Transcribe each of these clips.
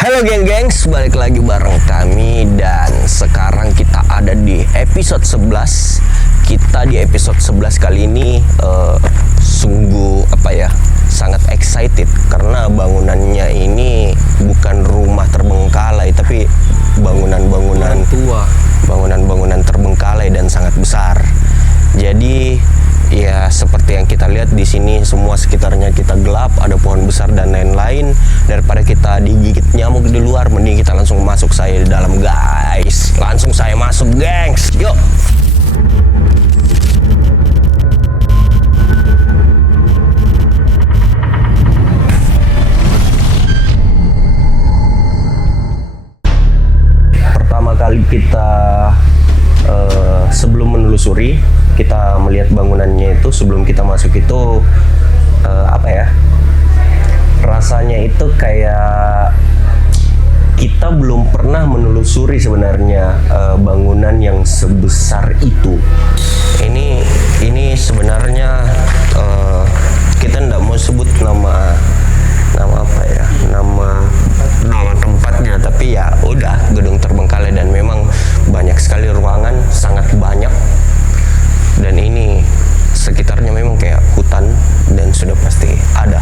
Halo gengs, balik lagi bareng kami dan sekarang kita ada di episode 11. Kita di episode 11 kali ini sungguh sangat excited karena bangunannya ini bukan rumah terbengkalai tapi bangunan-bangunan tua. Bangunan-bangunan terbengkalai dan sangat besar. Jadi ya seperti yang kita lihat di sini semua sekitarnya kita gelap, ada pohon besar dan lain-lain. Daripada kita digigit nyamuk di luar, mending kita langsung masuk saya di dalam, guys. Langsung saya masuk, gengs. Yuk. Pertama kali kita sebelum menelusuri, kita melihat bangunannya itu sebelum kita masuk itu rasanya itu kayak kita belum pernah menelusuri sebenarnya bangunan yang sebesar itu. Ini sebenarnya kita nggak mau sebut nama tempatnya, tapi ya udah gedung terbengkalai dan memang banyak sekali ruangan, sangat banyak. Dan ini sekitarnya memang kayak hutan dan sudah pasti ada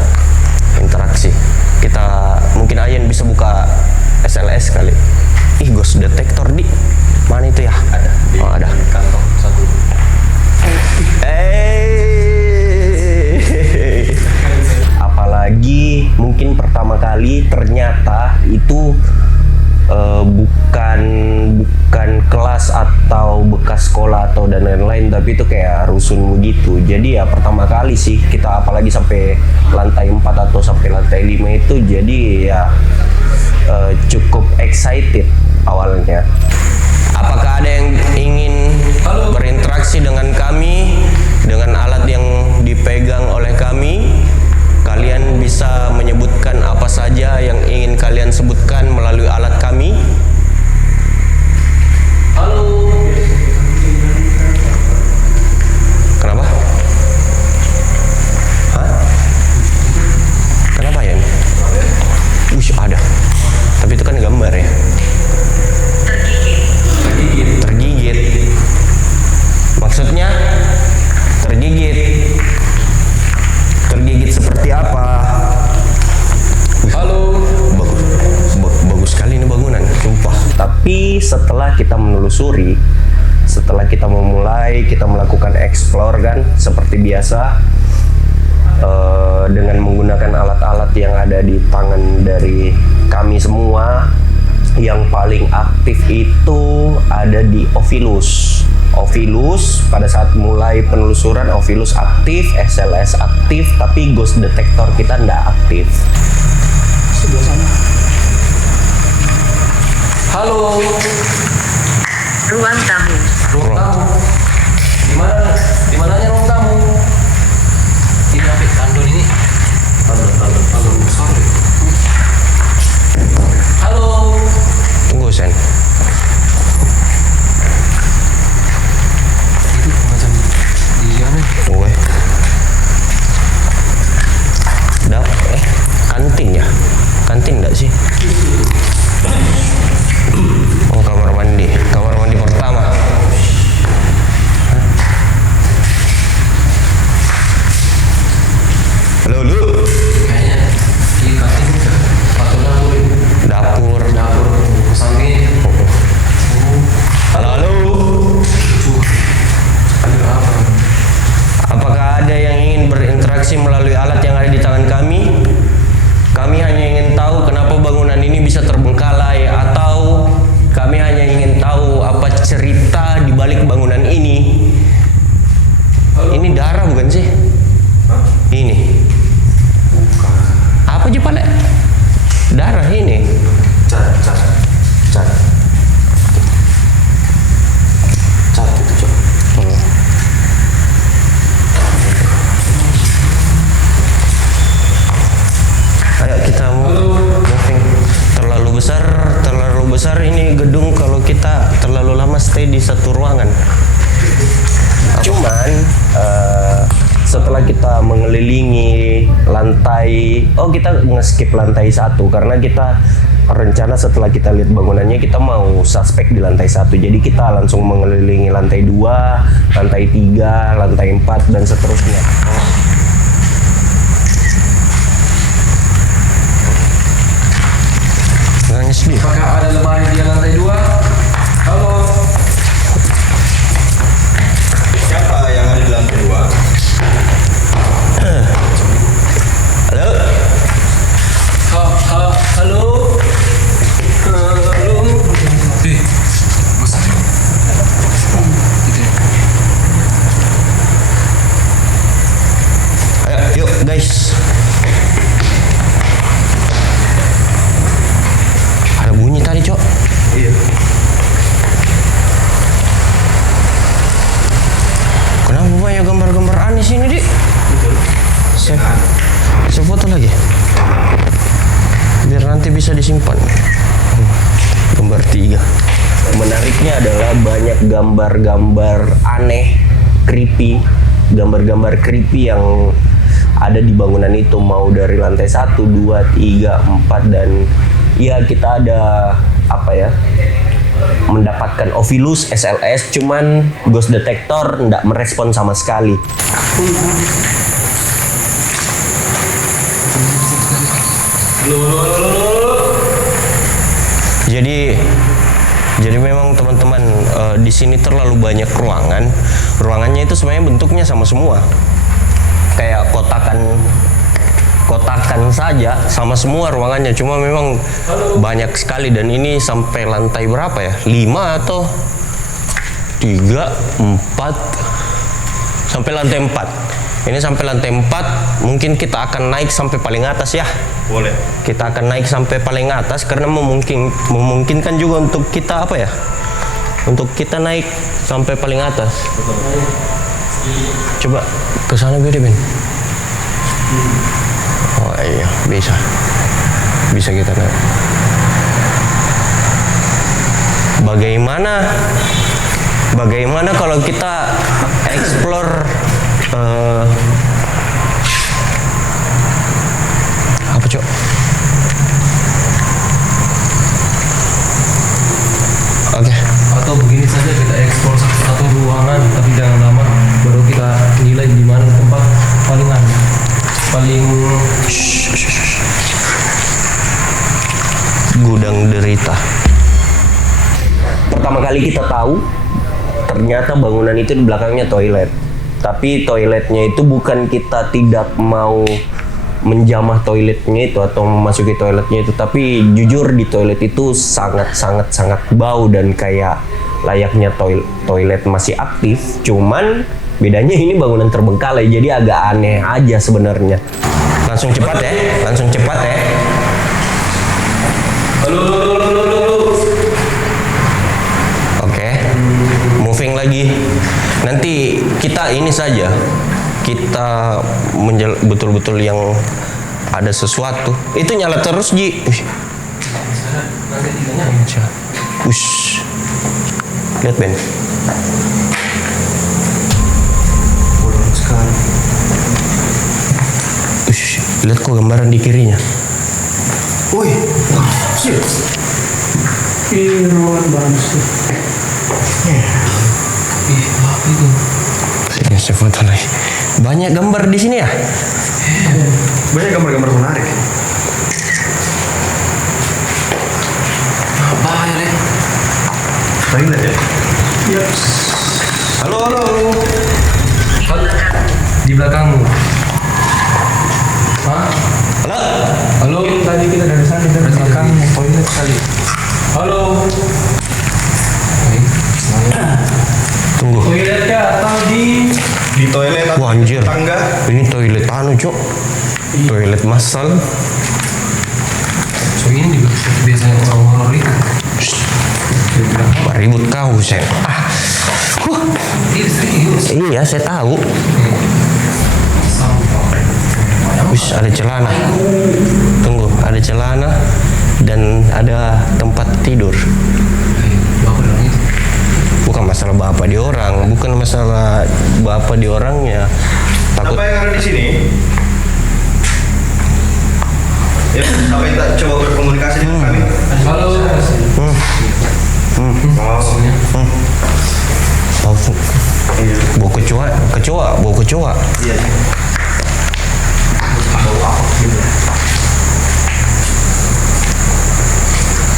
interaksi. Kita mungkin Ayan bisa buka SLS kali. Ih, ghost detector di mana itu ya? Ada. Oh, ada. Kantong satu. Apalagi mungkin pertama kali ternyata itu bukan kelas atau bekas sekolah atau dan lain-lain, tapi itu kayak rusun begitu. Jadi ya pertama kali sih kita, apalagi sampai lantai 4 atau sampai lantai 5 itu, jadi ya cukup excited awalnya. Apakah ada yang ingin berinteraksi dengan kami dengan alat yang dipegang oleh kami? Kalian bisa menyebutkan apa saja yang ingin kalian sebutkan melalui alat kami. Halo. Kenapa? Hah? Kenapa ya? Ada. Tapi itu kan gambar ya. Tergigit. Maksudnya tergigit. Tergigit seperti apa? Halo. Bagus sekali ini bangunan, sumpah. Tapi setelah kita menelusuri, setelah kita memulai, kita melakukan explore kan, seperti biasa, dengan menggunakan alat-alat yang ada di tangan dari kami semua, yang paling aktif itu ada di Ovilus. Pada saat mulai penelusuran, Ovilus aktif, SLS aktif, tapi ghost detector kita nggak aktif. Sebelah sana. Halo. Ruang tamu. Ruang tamu. Di mananya ruang tamu? Ini apa? Tandon ini. Tandon besar ya. Halo. Tunggu, Sen. Itu macam dia nih. Tunggu. Kantin ya? Kantin enggak sih? Oh, kamar mandi pertama. Halo, lu. Kayaknya di kantin udah atau dapur ini. Dapur. Samping. Halo. Ada apa? Apakah ada yang ingin berinteraksi melalui alat yang ada di tangan kami? Kami hanya ingin tahu kenapa bangunan ini bisa terbengkalai, atau kami hanya ingin tahu apa cerita di balik bangunan ini. Ini darah bukan sih? Ini. Apa sih Pak? Darah ini. Cat itu, Cok. Ayo kita moving. Terlalu besar ini gedung kalau kita terlalu lama stay di satu ruangan. Cuman setelah kita mengelilingi lantai, kita nge-skip lantai 1 karena kita rencana setelah kita lihat bangunannya kita mau suspek di lantai 1. Jadi kita langsung mengelilingi lantai 2, lantai 3, lantai 4 dan seterusnya. Nangis dia. Apakah ada lemari di lantai 2? Halo. Siapa yang ada di lantai 2? Halo. Halo. Halo. Masa? Ayo, yuk guys. Ada bunyi tadi, Cok. Iya. Kenapa banyak gambar-gambar aneh sini, Dik? Saya foto lagi. Biar nanti bisa disimpan. Gambar 3. Menariknya adalah banyak gambar-gambar aneh, creepy, gambar-gambar creepy yang ada di bangunan itu, mau dari lantai 1, 2, 3, 4 dan ya kita ada apa ya? Mendapatkan Ovilus SLS, cuman ghost detector nggak merespon sama sekali. Jadi memang teman-teman di sini terlalu banyak ruangan. Ruangannya itu sebenarnya bentuknya sama semua. Kayak kotakan saja sama semua ruangannya. Cuma memang banyak sekali dan ini sampai lantai berapa ya? 5 atau 3, 4 sampai lantai 4. Ini sampai lantai 4, mungkin kita akan naik sampai paling atas ya. Boleh. Kita akan naik sampai paling atas karena memungkinkan juga untuk kita apa ya? Untuk kita naik sampai paling atas. Coba ke sana beda, Ben. Oh iya, bisa. Bisa kita naik. Bagaimana kalau kita explore apa, Cok? Oke. Atau begini saja, kita ekspor satu ruangan tapi jangan lama, baru kita nilai di mana tempat paling Gudang derita. Pertama kali kita tahu ternyata bangunan itu di belakangnya toilet. Tapi toiletnya itu bukan kita tidak mau menjamah toiletnya itu atau memasuki toiletnya itu, tapi jujur di toilet itu sangat bau dan kayak layaknya toilet masih aktif. Cuman bedanya ini bangunan terbengkalai, jadi agak aneh aja sebenarnya. Langsung cepat ya. Halo. Oke. Moving lagi. Nanti kita ini saja. Kita betul-betul yang ada sesuatu. Itu nyala terus, Ji. Ush. Lihat, Ben. Bolong sekali. Ush. Lihat kok gambaran di kirinya. Woi, shit. Ini ruangan bagus tuh. Apa itu? Sini saya foto lagi. Banyak gambar di sini ya? Banyak gambar-gambar menarik. Apa ya, Le? Toilet ya? Iya. Halo. Di belakangmu. Hah? Halo. Tadi kita dari sana di belakang toilet kali. Halo. Tunggu. Toilet kah atau di toilet atau Wah, anjir. tangga? Ini toilet Cok. Toilet massal. So ini juga biasanya orang-orang itu. Ribut kau, Sen. Ini serius. Iya, saya tahu. Sampah. Wis, ada celana. Tunggu, ada celana dan ada tempat tidur. Bapak bilang itu. Bukan masalah bapak di orang, bukan masalah bapak di orangnya. Takut Apa yang ada di sini? Ya, sampai kita coba berkomunikasi dengan kami. Halo. Bau kecoa. Iya.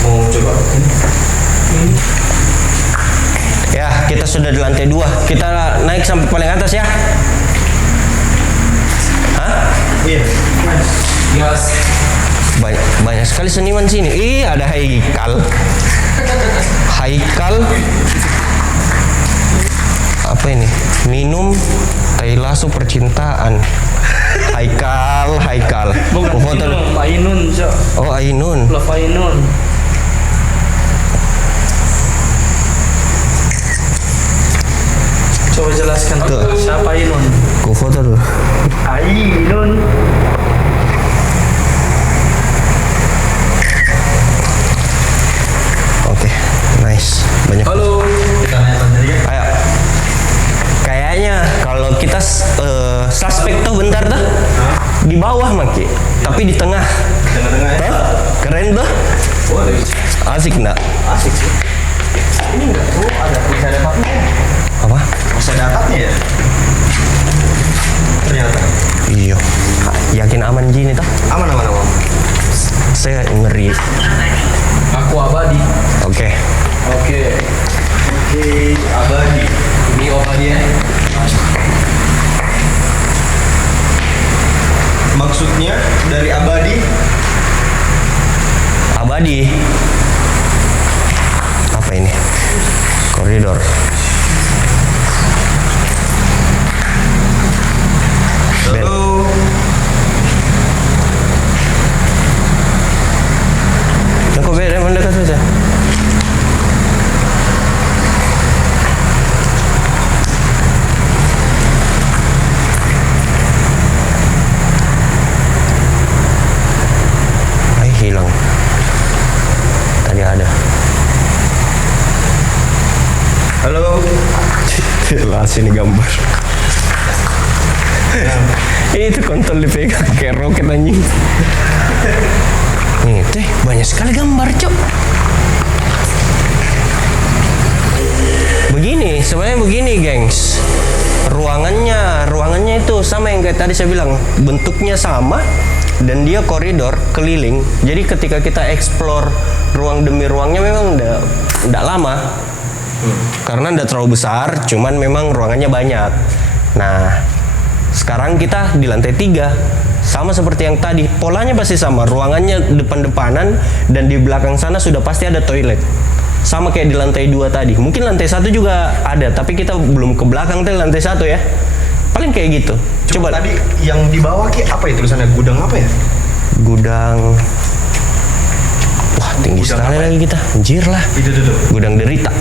Mau coba? Ya, kita sudah di lantai 2. Kita naik sampai paling atas ya. Hah? Iya. Yes. Banyak sekali seniman sini. Ih, ada Haikal. Apa ini? Minum tai lasu percintaan. Haikal. Bukan Oh, foto. Ainun, Ainun, Cok. Oh, Ainun. Love Ainun. Coba jelaskan Tuh. siapa Ainun? Ku foto dulu. Ainun. Oke, nice. Banyak. Halo. Ayo. Kayaknya kalau kita suspek tuh bentar tuh di bawah Maki, tapi di tengah. Tengah-tengah ya. Tuh, keren tuh. Asik nggak? Asik sih. Ini enggak tuh ada tulisan apa? Apa? Masih ada atapnya ya? Ternyata. Iya. Yakin aman gini tuh? Aman. Saya ngeri. Aku abadi. Oke. Oke. Abadi. Ini abadi ya. Maksudnya dari abadi? Abadi. Apa ini? Koridor. Halo. Kok beda mendekat saja? Hilang. Tadi ada. Halo. Lah sini gambar. Itu kontol dipegang kayak roket anjing. Nih, teh banyak sekali gambar, Cok. Sebenarnya begini, gengs. Ruangannya itu sama yang kayak tadi saya bilang, bentuknya sama dan dia koridor keliling. Jadi ketika kita explore ruang demi ruangnya memang enggak lama. Karena enggak terlalu besar, cuman memang ruangannya banyak. Nah, sekarang kita di lantai 3. Sama seperti yang tadi, polanya pasti sama. Ruangannya depan-depanan dan di belakang sana sudah pasti ada toilet. Sama kayak di lantai 2 tadi. Mungkin lantai 1 juga ada, tapi kita belum ke belakang tuh lantai 1 ya. Paling kayak gitu. Coba Coba tadi yang di bawah ki apa ya tulisannya? Gudang apa ya? gudang. Wah, tinggi Gudang sekali apa ya? lagi kita. Anjir lah. Itu. Gudang derita.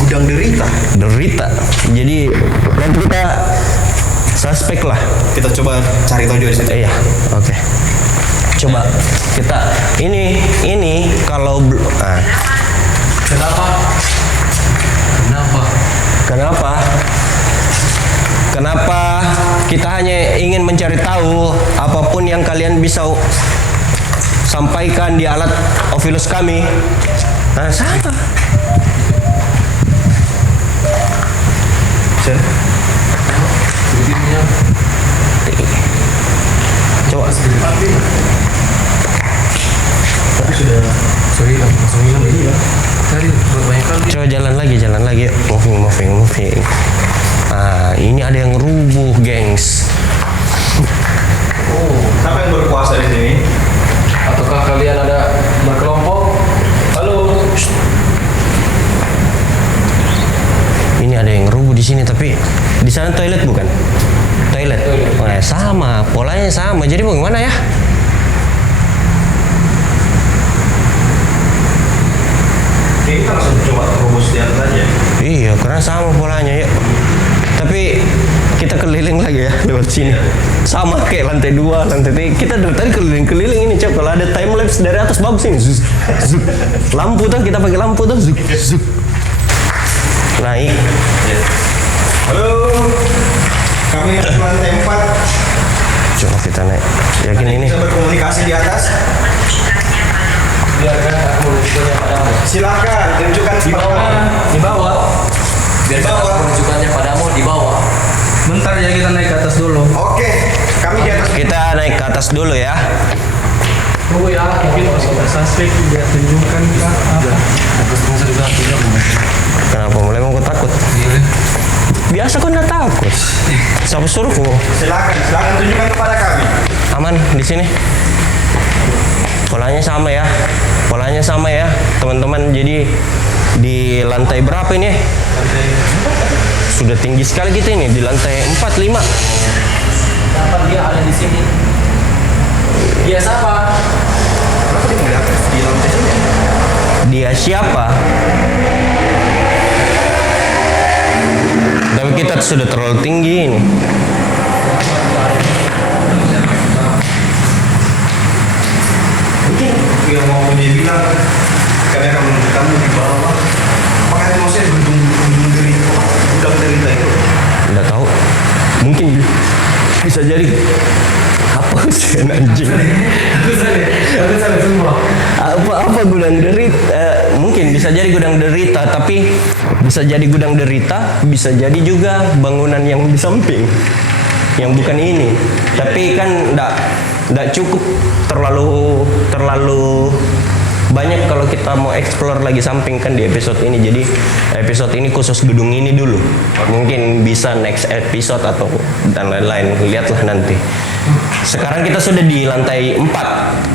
Gudang derita. Derita. Jadi nanti kita suspek lah. Kita coba cari tahu juga di situ. Iya, oke. Coba kita ini kalau Kenapa kita hanya ingin mencari tahu apapun yang kalian bisa sampaikan di alat Ovilus kami. Nah, sama. Coba. Tapi sudah langsung hilang iya. Tadi banyak kali. Coba jalan lagi. Moving. Nah, ini ada yang rubuh, gengs. siapa yang berkuasa di sini? Ataukah kalian ada berkelompok? Halo. Ini ada yang rubuh di sini, tapi di sana toilet bukan? Toilet. Oh, ya, sama, polanya sama. Jadi bagaimana ya? Kita langsung coba terobos di atas aja. Iya, karena sama polanya ya. Tapi kita keliling lagi ya lewat sini. Sama kayak lantai 2, lantai 3. Kita dari tadi keliling-keliling ini, Cok. Kalau ada time lapse dari atas bagus ini. Zuk, zuk. Lampu tuh, kita pakai lampu tuh. Zuk, zuk. Naik. Halo. Kami di lantai 4. Coba kita naik. Yakin ini? Bisa berkomunikasi di atas. Biarkan aku menunjukkannya padamu. Silakan tunjukkan Di bawah. Di bawah. Biarkan Di bawah. aku menunjukkannya padamu di bawah. Bentar ya, kita naik ke atas dulu. Oke, kami di atas. Kita naik ke atas dulu ya. Tunggu ya, mungkin pas kita Suspek dia tunjukkan ke apa? terus bisa juga tidak. Kenapa mulai mau takut? Biasa kok nggak takut. Siapa suruh kok? Silakan tunjukkan kepada kami. Aman di sini. Polanya sama ya, teman-teman. Jadi di lantai berapa ini? Sudah tinggi sekali kita ini di lantai 4, 5. Kenapa dia ada di sini? Dia siapa? Kenapa dia di atas di lantai sini? Dia siapa? Tapi kita sudah terlalu tinggi ini. Mungkin yang mau dia bilang kami akan menunjukkan kamu di bawah. Makanya mau saya gudang derita itu. Nggak tahu. Mungkin bisa jadi apa sih anjing? Aku salah semua. Apa gudang derita? Mungkin bisa jadi gudang derita, tapi bisa jadi gudang derita, bisa jadi juga bangunan yang di samping, yang bukan ini. Tapi kan nggak cukup terlalu banyak kalau kita mau explore lagi samping kan di episode ini. Jadi episode ini khusus gedung ini dulu. Mungkin bisa next episode atau dan lain-lain. Lihatlah nanti. Sekarang kita sudah di lantai 4.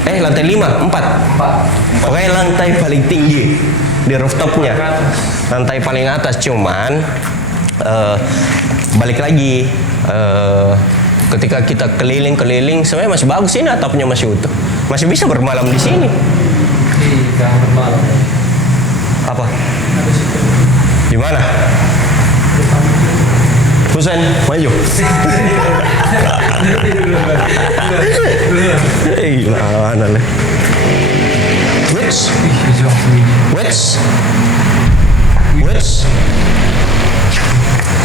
Lantai 5, 4. Pokoknya lantai paling tinggi di rooftopnya. Lantai paling atas, cuman balik lagi ketika kita keliling-keliling sebenarnya masih bagus ini, atapnya masih utuh. Masih bisa bermalam di sini. Jangan bermalam. Apa? Di mana? Husen, maju. Mana leh? Which?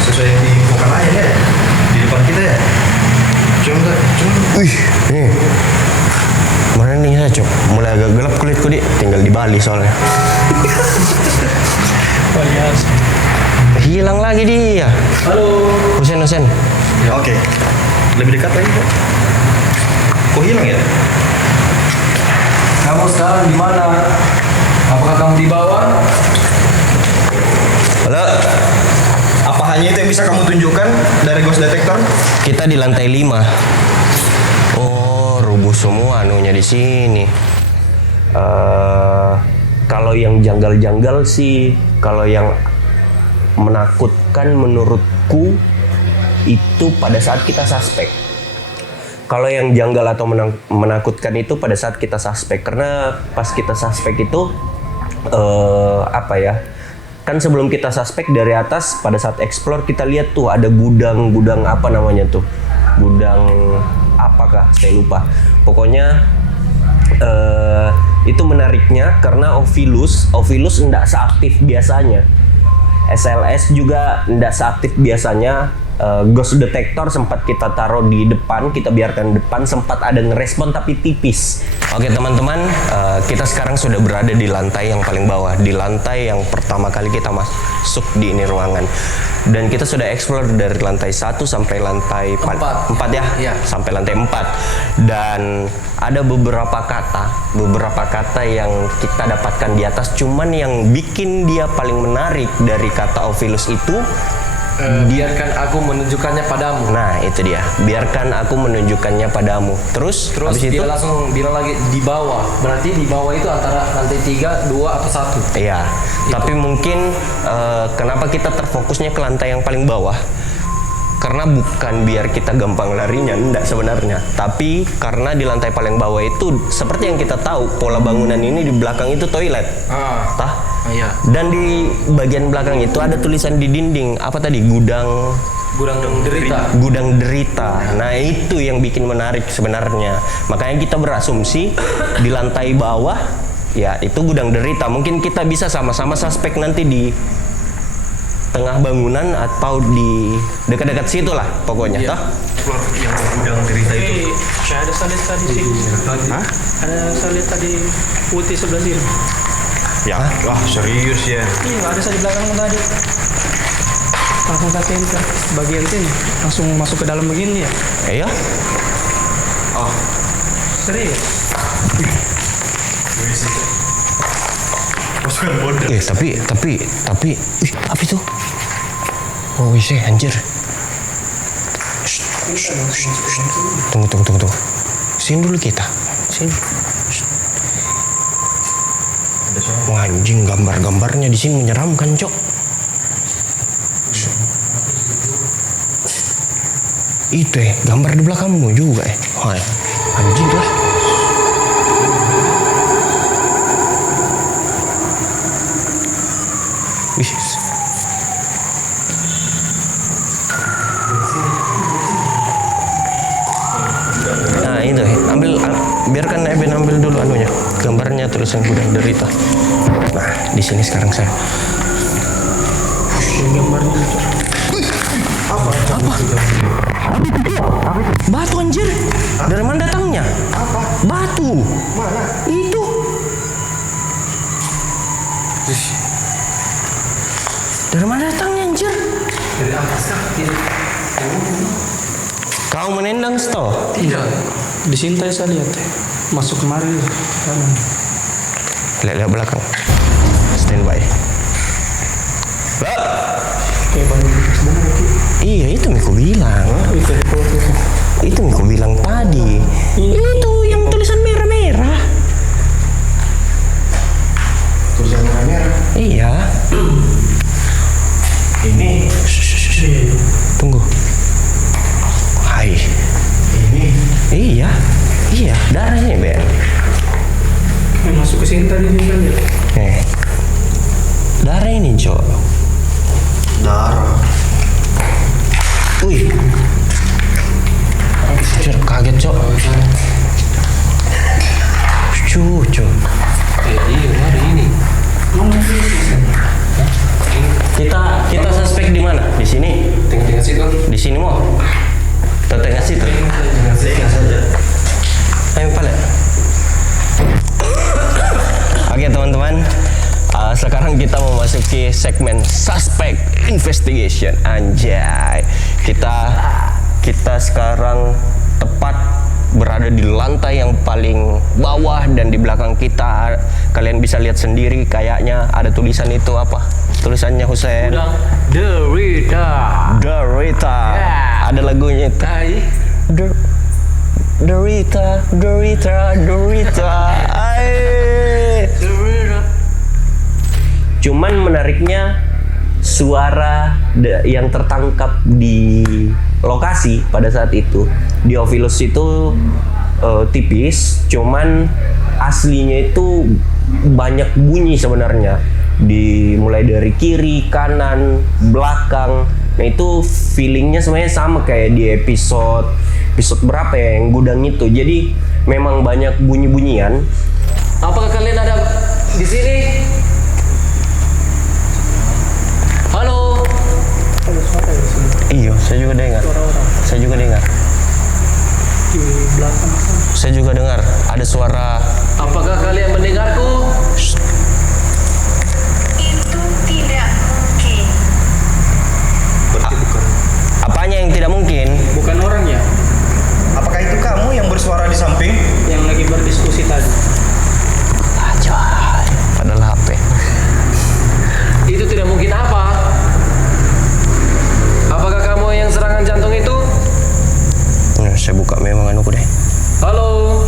Sesuai yang diinfokan aja ya di depan kita ya. Cuma Wih, nih. Mana nih ya, Cok? Mulai agak gelap kulitku, Dik. Tinggal di Bali soalnya. Hilang lagi dia. Halo. Husen. Oke. Lebih dekat lagi kok. Kok hilang ya? Kamu sekarang di mana? Apakah kamu di bawah? Halo. Apa hanya itu yang bisa kamu tunjukkan dari ghost detector? Kita di lantai 5. Oh, rubuh semua anunya di sini. Kalau yang janggal-janggal sih, kalau yang menakutkan menurutku itu pada saat kita suspek. Kalau yang janggal atau menakutkan itu pada saat kita suspek, karena pas kita suspek itu apa ya? Kan sebelum kita suspek dari atas pada saat explore kita lihat tuh ada gudang apa namanya tuh? Gudang apakah? Saya lupa. Pokoknya itu menariknya karena Ovilus enggak seaktif biasanya. SLS juga enggak seaktif biasanya. Ghost detector sempat kita taruh di depan, kita biarkan depan, sempat ada ngerespon tapi tipis. Oke teman-teman, kita sekarang sudah berada di lantai yang paling bawah, di lantai yang pertama kali kita masuk di ini ruangan. Dan kita sudah explore dari lantai 1 sampai lantai 4 ya? Iya. Sampai lantai 4. Dan ada beberapa kata yang kita dapatkan di atas, cuman yang bikin dia paling menarik dari kata Ovilus itu Biarkan aku menunjukkannya padamu. nah itu dia, biarkan aku menunjukkannya padamu. Terus habis itu dia langsung bilang lagi di bawah. Berarti di bawah itu antara lantai 3, 2 atau 1. iya, tapi mungkin kenapa kita terfokusnya ke lantai yang paling bawah? Karena bukan biar kita gampang larinya, enggak sebenarnya. Tapi karena di lantai paling bawah itu seperti yang kita tahu, pola bangunan ini di belakang itu toilet. Tah? Iya. Dan di bagian belakang itu ada tulisan di dinding, apa tadi? Gudang derita. Nah, itu yang bikin menarik sebenarnya. Makanya kita berasumsi di lantai bawah ya itu gudang derita. Mungkin kita bisa sama-sama suspek nanti di tengah bangunan atau di dekat-dekat situ lah pokoknya, toh? Keluar yang gudang derita itu. Saya ada salit tadi sih. Hah? Ada salit tadi putih sebelah sini. Ya, wah serius ya. Iya, ada salit belakang tadi. Langsung saya tempel bagian sini, langsung masuk ke dalam begini ya. Iya. Oh, Serius? pasukan bodoh. Tapi, ih, apa itu? Oh, wis anjir. Tunggu. Sini dulu kita. Sini. Wah, anjing, gambar-gambarnya di sini menyeramkan, Cok. Itu gambar di belakangmu juga Wah, anjing lah. Wih. Nah itu, biarkan Eben ambil dulu anunya, gambarnya tulisan gudang derita. Nah di sini sekarang saya. Gambarnya itu. Apa? Batu anjir. Dari mana datangnya? Apa? Batu. Mana? Itu. Dari mana datangnya anjir? Dari atas kah? Kau menendang sto? Tidak. Di sini tadi saya lihat. Masuk kemari. Kanan. Lihat belakang. Standby. Kayak banyak sebenarnya itu. Iya itu Miko bilang. Itu foto. Itu Miko bilang tadi. Itu yang tulisan merah-merah. Tulisan merah. Iya. Ini. Tunggu. Hai. Ini. Iya. Darahnya Ben. Masuk ke sini tadi kan ya. Darah ini Cok. Darah. Wih. Anjir, kaget Cok. Cucu. Iya, hari ini. Kita suspek di mana? Di sini. Tengah-tengah situ. Di sini mau. Tengah situ. Tengah saja. Ayo balik. Oke teman-teman, sekarang kita memasuki segmen suspect investigation. Anjay, kita sekarang tepat berada di lantai yang paling bawah dan di belakang kita kalian bisa lihat sendiri kayaknya ada tulisan itu apa? Tulisannya Husein. Gudang derita. Derita. Yeah. Ada lagunya itu. Derita. Cuman menariknya suara yang tertangkap di lokasi pada saat itu di Ovilus itu tipis, cuman aslinya itu banyak bunyi sebenarnya, mulai dari kiri, kanan, belakang. Nah itu feelingnya sebenarnya sama kayak di episode berapa ya yang gudang itu. Jadi memang banyak bunyi-bunyian. Apakah kalian ada di sini? Halo. Ada suara di sini. Iya, saya juga dengar. Di belakang sana. Saya juga dengar ada suara. Apakah kalian mendengarku? Itu tidak mungkin. Berarti bukan. Apanya yang tidak mungkin? Bukan orang ya Apakah itu kamu yang bersuara di samping? yang lagi berdiskusi tadi. Ajay, padahal HP. Itu tidak mungkin apa? Apakah kamu yang serangan jantung itu? Saya buka memang anuku deh. Halo.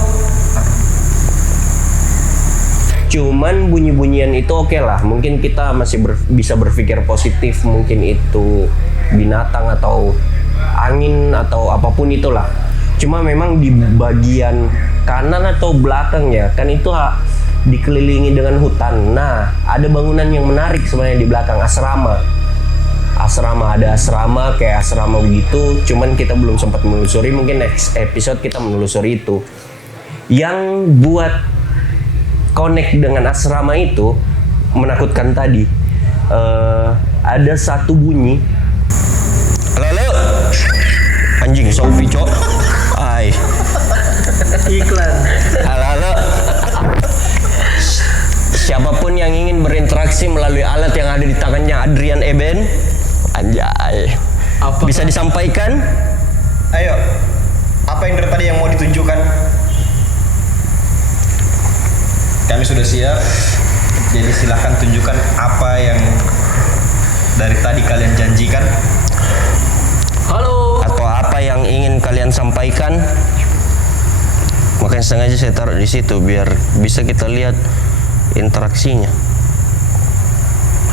Cuman bunyi-bunyian itu oke lah. Mungkin kita masih bisa berpikir positif. Mungkin itu binatang atau angin atau apapun itulah. Cuma memang di bagian kanan atau belakangnya kan itu dikelilingi dengan hutan. Nah, ada bangunan yang menarik sebenarnya di belakang, asrama. Ada asrama kayak asrama begitu, cuman kita belum sempat menelusuri. Mungkin next episode kita menelusuri itu. Yang buat connect dengan asrama itu menakutkan tadi. ada satu bunyi. Halo. Anjing Sofi, Cok. Ai. Iklan. Halo. Siapapun yang ingin berinteraksi melalui alat yang ada di tangannya Adrian Eben, anjay. Bisa disampaikan? Ayo, apa yang dari tadi yang mau ditunjukkan? Kami sudah siap. Jadi silahkan tunjukkan apa yang dari tadi kalian janjikan. Halo. Atau apa yang ingin kalian sampaikan? Makanya sengaja saya taruh di situ biar bisa kita lihat interaksinya.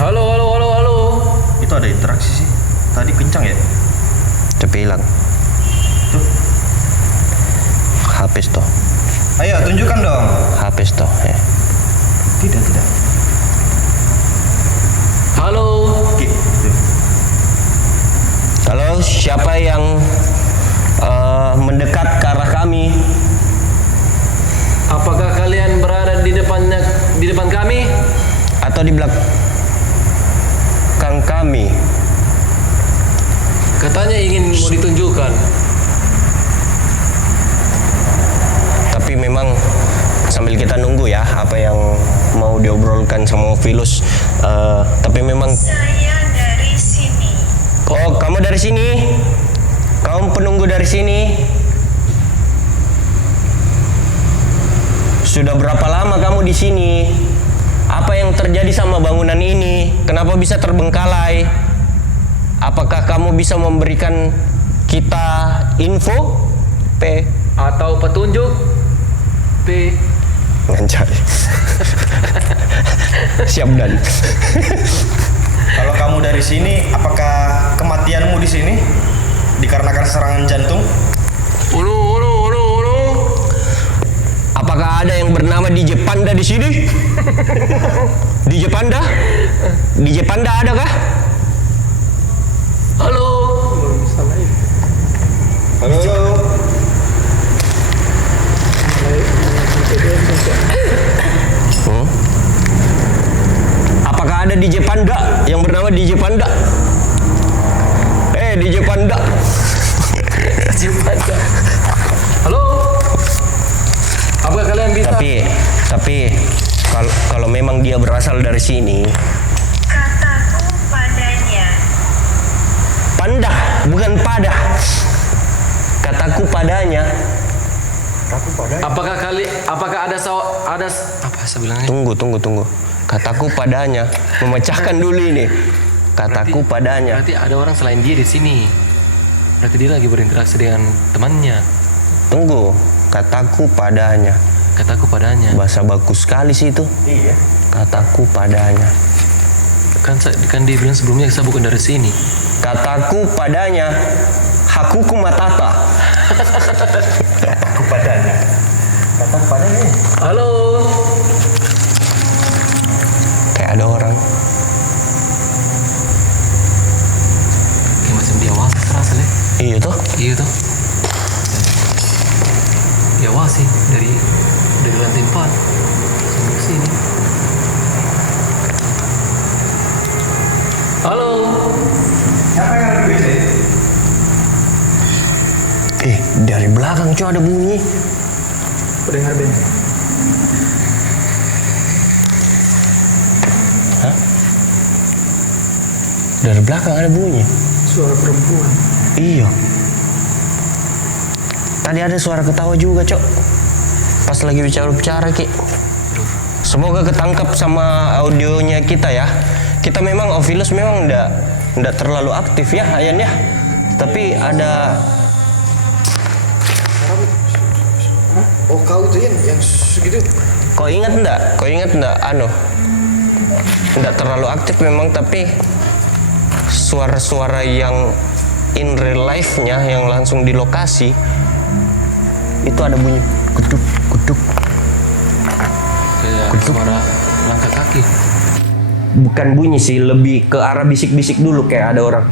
Halo. Itu ada interaksi sih. Tadi kencang ya? Tapi hilang. Tuh. Habis toh. Ayo tunjukkan dong. Habis toh. Ya. Tidak. Halo. Oke. Tuh. Kalau siapa yang mendekat ke arah kami, Apakah kalian berada di depan kami? atau di belakang kami, Katanya ingin mau ditunjukkan. tapi memang sambil kita nunggu ya apa yang mau diobrolkan sama Ovilus. Tapi memang Saya dari sini. oh, kamu dari sini, kamu penunggu dari sini. Sudah berapa lama kamu di sini? Apa yang terjadi sama bangunan ini? Kenapa bisa terbengkalai? Apakah kamu bisa memberikan kita info? P. Atau petunjuk? P. Ngancai. Siap dan. Kalau kamu dari sini, apakah kematianmu di sini dikarenakan serangan jantung? Ulu. Apakah ada yang bernama DJ Panda di sini? DJ Panda? DJ Panda adakah? Halo. Halo. Apakah ada DJ Panda yang bernama DJ Panda? DJ Panda. Halo. Apakah kalian bisa? Tapi kalau memang dia berasal dari sini, Kataku padanya. Panda bukan pada. Kataku padanya. Apakah ada apa saya bilangnya? Tunggu. Kataku padanya. Memecahkan dulu ini. Kataku padanya. Berarti ada orang selain dia di sini. Berarti dia lagi berinteraksi dengan temannya. Tunggu. Kataku padanya. Kataku padanya. Bahasa bagus sekali sih itu. Iya. Kataku padanya. Kan dia bilang sebelumnya saya bukan dari sini. Kataku padanya. Hakuku matata. Kataku padanya. Kataku padanya. Halo. Kayak ada orang. Kayak macam diawasi terasa deh. Iya tuh. Iya tuh. Diawasi dari lantai 4 sampai ke sini. Halo. Siapa yang ada di WC? Dari belakang cuy ada bunyi. Pendengar band. Hah? Dari belakang ada bunyi. Suara perempuan. Iya. Tadi ada suara ketawa juga, Cok. Pas lagi bicara-bicara, Ki. Semoga ketangkap sama audionya kita ya. Kita memang Ovilus memang enggak terlalu aktif ya, Ayan ya. Tapi ada Oh, kau itu yang segitu? Kau ingat enggak? Enggak terlalu aktif memang, tapi suara-suara yang in real life-nya yang langsung di lokasi itu ada bunyi guduk. Kayak suara langkah kaki. Bukan bunyi sih, lebih ke arah bisik-bisik dulu kayak ada orang.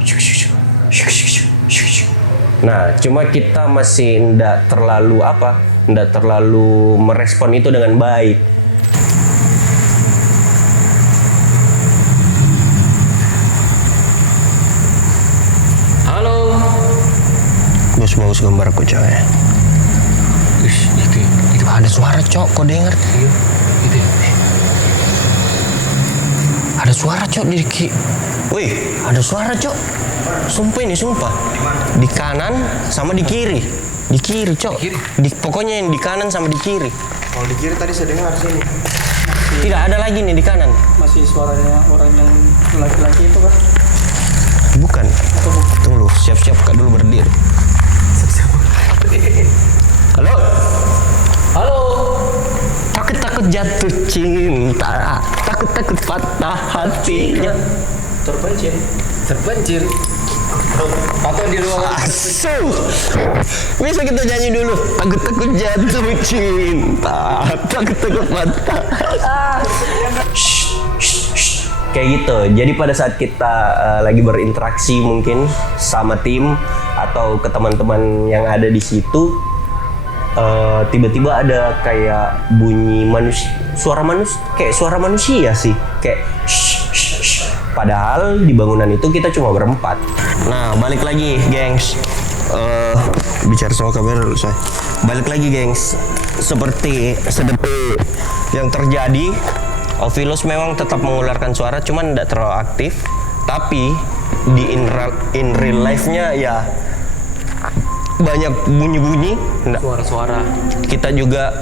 Nah, cuma kita masih enggak terlalu merespon itu dengan baik. bagus gambarku coy. Itu Ada suara cok, kau dengar? iya itu ya. Ada suara cok di Wih, ada suara cok. Sumpah ini sumpah. Di kanan sama di kiri. Di kiri cok. Di kiri? Pokoknya yang di kanan sama di kiri. Kalau di kiri tadi saya dengar sini. Tidak ada lagi nih di kanan. Masih suaranya orang yang laki-laki itu kah? Bukan. Tunggu, siap-siap kak dulu berdiri. Halo. Halo. Takut-takut jatuh cinta, takut-takut patah hatinya. Terpencil atau di ruangan Asu. Bisa kita nyanyi dulu. Takut-takut jatuh cinta, takut-takut patah. Shh, shh, shh. Kayak gitu. Jadi pada saat kita lagi berinteraksi mungkin sama tim atau ke teman-teman yang ada di situ, tiba-tiba ada kayak bunyi suara manusia, kayak suara manusia sih, kayak shh, shh, shh. Padahal di bangunan itu kita cuma berempat. Nah, balik lagi, gengs. Bicara sama kamera dulu saya. Balik lagi, gengs. Seperti yang terjadi, Ovilus memang tetap mengeluarkan suara, cuman tidak terlalu aktif. Tapi di in real life-nya ya banyak bunyi-bunyi. suara-suara. Kita juga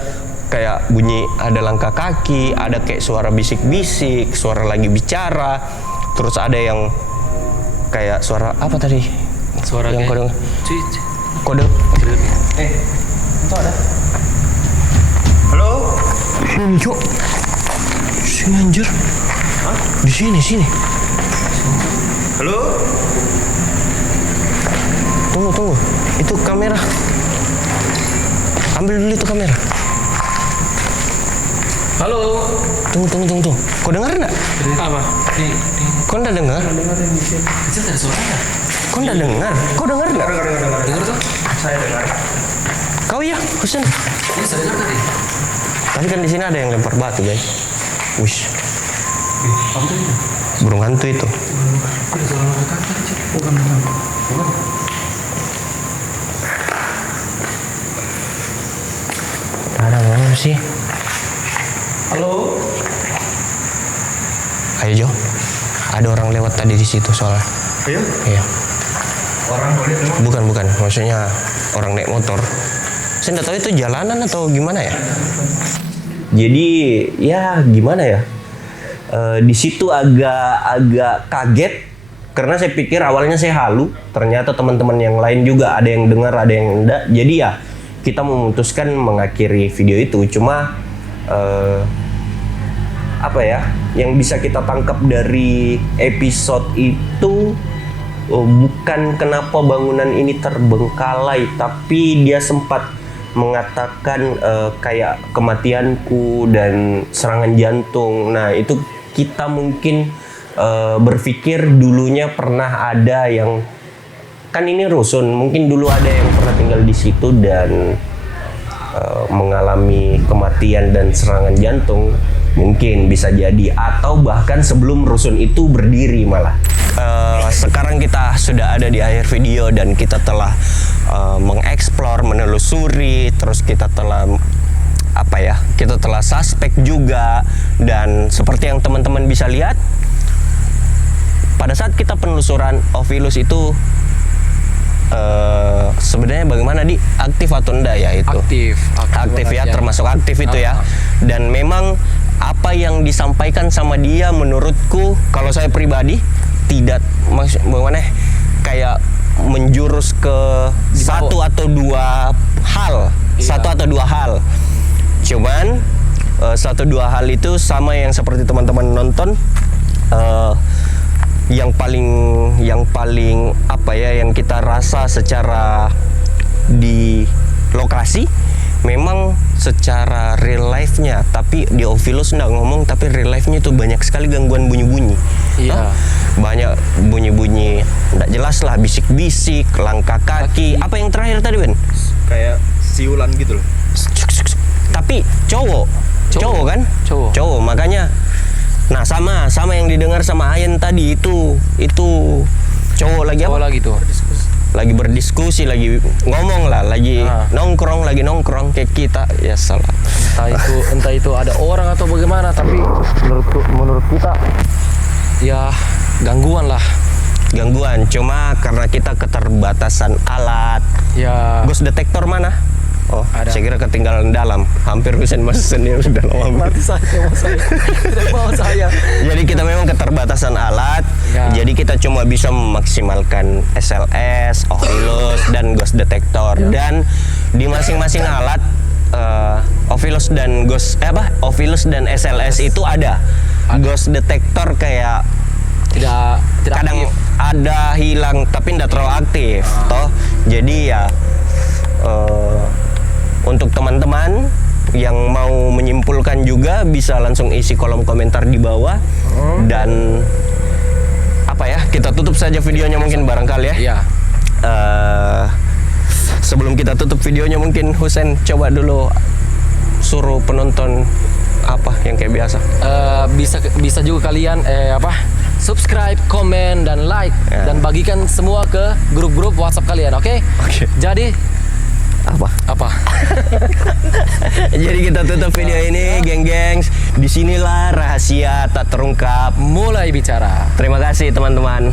kayak bunyi ada langkah kaki, ada kayak suara bisik-bisik, suara lagi bicara, terus ada yang kayak suara apa tadi? Suara yang kayak kode. Itu ada. Halo? Sini cok, sini anjir. Di sini. Halo? Tunggu. Itu kamera. Ambil dulu itu kamera. Halo. Tunggu. Kau dengar nggak? Apa? Kau nggak dengar? Kecil ada suaranya. Kau nggak dengar? Kau dengar nggak? Dengar tuh? Saya dengar. Kau ya, Husen. Ini saya dengar tadi. Tadi kan di sini ada yang lempar batu, guys. Wish, Apa tadi? burung hantu itu. Ada suara langkah kaki tadi. Bukan. Ada mana sih? Halo. Ayo Jo, ada orang lewat tadi di situ soalnya. Ayo, Iya. orang boleh dengar. Bukan, maksudnya orang naik motor. Saya nggak tahu itu jalanan atau gimana ya. Jadi ya gimana ya? Di situ agak kaget karena saya pikir awalnya saya halu, ternyata teman-teman yang lain juga ada yang dengar, ada yang enggak. Jadi ya kita memutuskan mengakhiri video itu. Cuma apa ya? Yang bisa kita tangkap dari episode itu bukan kenapa bangunan ini terbengkalai, tapi dia sempat mengatakan kayak kematianku dan serangan jantung. Nah itu kita mungkin berpikir dulunya pernah ada yang, kan ini rusun, mungkin dulu ada yang pernah tinggal di situ dan mengalami kematian dan serangan jantung, mungkin bisa jadi, atau bahkan sebelum rusun itu berdiri malah. Sekarang kita sudah ada di akhir video dan kita telah mengeksplor, menelusuri, terus kita telah kita telah suspek juga, dan seperti yang teman-teman bisa lihat pada saat kita penelusuran Ovilus itu sebenarnya bagaimana di aktif atau enggak ya itu aktif ya, termasuk aktif itu ya. Dan memang apa yang disampaikan sama dia menurutku, kalau saya pribadi tidak bagaimana kayak menjurus ke satu atau dua hal. Cuman satu dua hal itu sama yang seperti teman-teman nonton, yang paling apa ya yang kita rasa secara di lokasi memang secara real life-nya, tapi di Ovilus nggak ngomong, tapi real life-nya itu banyak sekali gangguan bunyi-bunyi. Iya. Banyak bunyi-bunyi nggak jelas lah, bisik-bisik, langkah kaki. Apa yang terakhir tadi, Ben? Kayak siulan gitu loh. Tapi cowok kan? Cowok, makanya. Nah sama yang didengar sama Ayen tadi itu cowok lagi apa? Cowok lagi tuh. lagi berdiskusi, lagi ngomong lah, lagi nongkrong kayak kita, ya salah. Entah itu ada orang atau bagaimana, tapi menurut kita ya gangguan lah. Gangguan, cuma karena kita keterbatasan alat. Ya. Ghost detector mana? Oh, Ada. saya kira ketinggalan dalam. Hampir Husen masuk sendiri sudah lama. Mati saya, tidak mau saya. Jadi kita memang keterbatasan alat. Ya. Jadi kita cuma bisa memaksimalkan SLS, Ovilus, dan ghost detector. Dan di masing-masing alat Ovilus dan Ovilus dan SLS itu ada. Ghost detector kayak Tidak kadang aktif. ada hilang tapi tidak terlalu aktif, toh. Jadi ya untuk teman-teman yang mau menyimpulkan juga bisa langsung isi kolom komentar di bawah. Dan apa ya, kita tutup saja videonya mungkin barangkali ya. Iya. Sebelum kita tutup videonya mungkin Husen coba dulu suruh penonton apa yang kayak biasa. Bisa juga kalian subscribe, komen, dan like, Ya. dan bagikan semua ke grup-grup WhatsApp kalian, oke? Oke. Jadi apa? Jadi kita tutup video ini, geng-gengs. Disinilah rahasia tak terungkap. Mulai bicara. Terima kasih teman-teman.